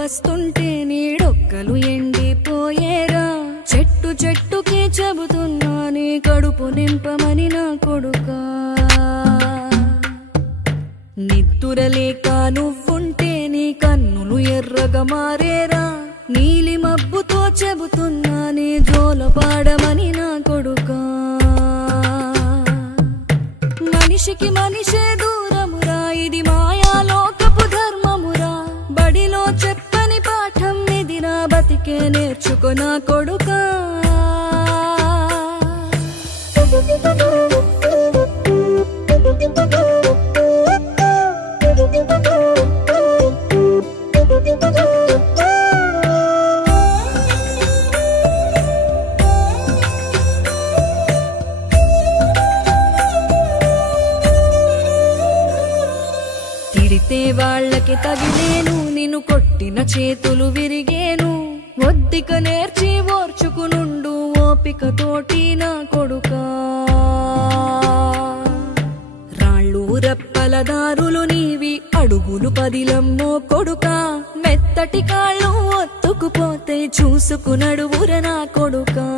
వస్తుంటే నీడొక్కలు ఎండిపోయేరా చెట్టు చెట్టుకి చెబుతున్నా నీ కడుపు నింపమని నా కొడుకా నిద్దురలేక నువ్వుంటే నీ కన్నులు ఎర్రగా మారేరా నీలి మబ్బుతో చెబుతున్నా నీ జోలపాడమని నా కొడుకా మనిషికి మనిషే దూరమురా ఇది మాయాలోకపు ధర్మమురా బడిలో చెప్పని పాఠం ఇదిరా బతికే నేర్చుకో నా కొడుకా తిడితే వాళ్ళకి తగిలేను నిన్ను కొట్టిన చేతులు విరిగేను ఒద్దిక నేర్చి ఓర్చుకునుండు ఓపికతోటి నా కొడుకా రాళ్ళు రప్పల దారులు నీవి అడుగులు పదిలమ్మో కొడుకా మెత్తటి కాళ్ళు ఒత్తుకుపోతే చూసుకునడువుర నా కొడుకా